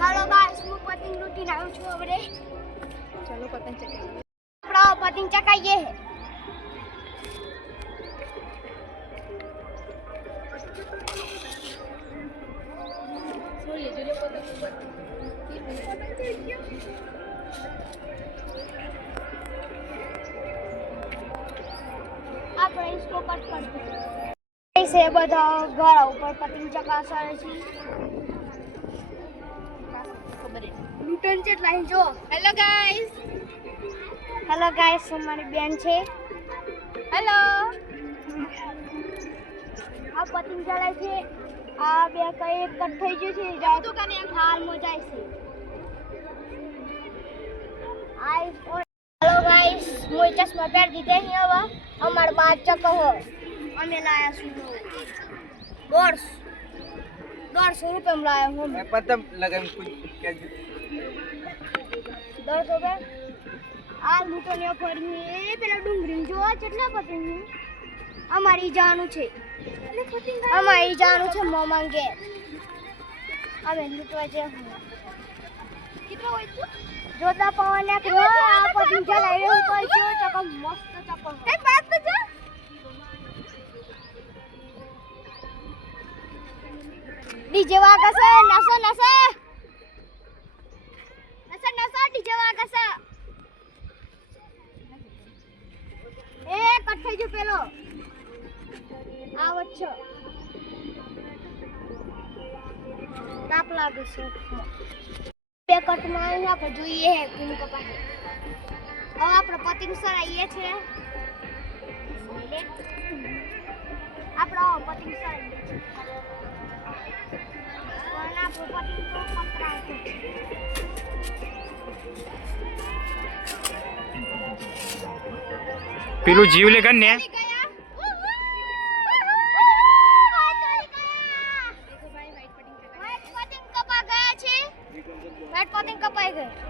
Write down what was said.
ચાલો ગાઈસ હું પતંગ લૂંટીને આવું છું હવે. ચાલો પતંગ ચગાવીએ. આપણા પતંગ ચગાવીએ. જોઈએ જો પતંગ ઉપર પતંગ ચડી ગયો. આપણે इसको कट कर दो. ऐसे બધા ઘર ઉપર પતંગ ચગાવશે છે. લૂંટન કેટલા જો. Hello guys. હેલો ગાઈસ અમારી બેન છે. હેલો. આ પતંગ ચડાય છે. આ બે કઈ એક કટ થઈ ગયું છે. જાવ દુકાને હાલ મોજાય છે. હેલો ગાઈસ હું ચશ્મા પહેર દીધે છે હવે અમાર બાદ ચકો અમે લાયા છું 150 રૂપિયા લાયા હું પતંગ લગાવી કુછ 100 રૂપિયા આ લૂંટોને ફરી પેલા ડુંગરી જો કેટલા પતંગ અમારી જાનું છે અમારી જાનું છે મોમાંગે અમે લૂંટવા જે કેટલો હોય છે? જોતા પવન એક રો આ પતંગ ચલાઈ રહ્યું કોઈ જો ચકો મસ્ત ચકો એ બાત તો જા. ડીજે વાગે છે નસો નસો ડીજે વાગે છે એ કટ થઈ ગયો પેલો આવત છે તાપ લાગે છે બે કટમાં અહીંયા પર જોઈએ હે કુમ કપા હવે આપણે પતંગ સરાઈએ છે આપણો પતંગ સરાઈએ છે પેલું જીવ લે કર ને પતંગ કપાઈ ગયા છે.